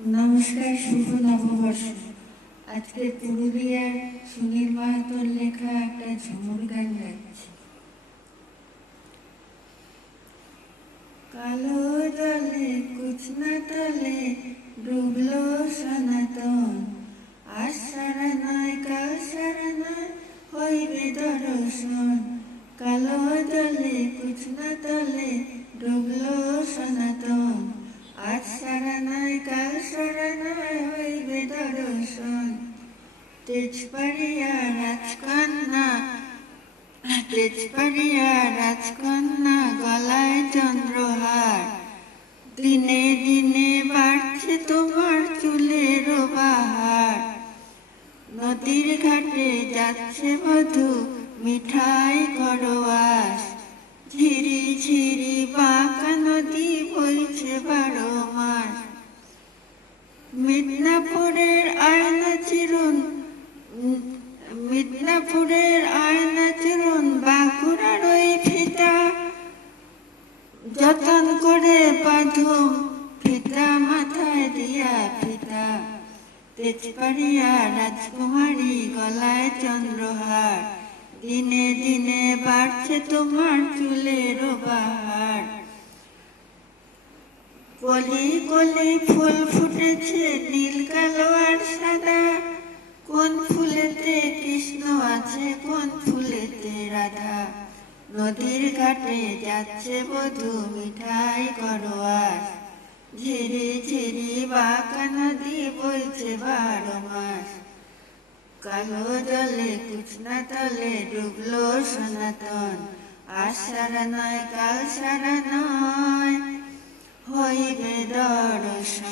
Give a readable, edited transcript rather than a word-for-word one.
নমস্কার, শুভ নববর্ষ। আজকে পুরুলিয়ার সুনীল মাহাতোর লেখা একটা ঝুমুর গান গাইছি। কালো জলে কুচনা তলে ডুবলো সনাতন, আজ সারা নয় কাল সারা নয় হইবে দর্শন। কালো জলে কুচনা তলে ডুবলো সনাতন, আজ সারা নয় কাল সারা নয় হইবে দর্শন। তেজপাড়িয়া রাজকন্যা, তেজপাড়িয়া রাজকন্যা গলায় চন্দ্রহার, দিনে দিনে বাড়ছে তোমার চুলের বাহার। নদীর ঘাটে যাচ্ছে বধূ মিঠাই করোয়াস, ঝিরি ঝিরি বাঁকা নদী বইছে 12 মাস। মিদনাপুরের আয়না চিরুন, মিদনাপুরের আয়না চিরুন বাঁকুড়ার ওই ফিতা, যতন করে বাঁধুম ফিতা মাথায় দিয়া ফিতা। তেজপাড়িয়া রাজকুমারী গলায় চন্দ্রহার, দিনে দিনে বাড়ছে তোমার চুলের বাহার। কলি কলি ফুল ফুটেছে নীল কালো আর সাদা, কোন ফুলেতে কৃষ্ণ আছে কোন ফুলেতে রাধা। নদীর ঘাটে যাচ্ছে বধূ মিঠাই করোয়াস, ঝিরি ঝিরি বাঁকা নদী বইছে 12 মাস। কালো জলে কুচনা তলে ডুবলো সনাতন, আজ সারা নয় কাল সারা নয় হইবে দর্শন।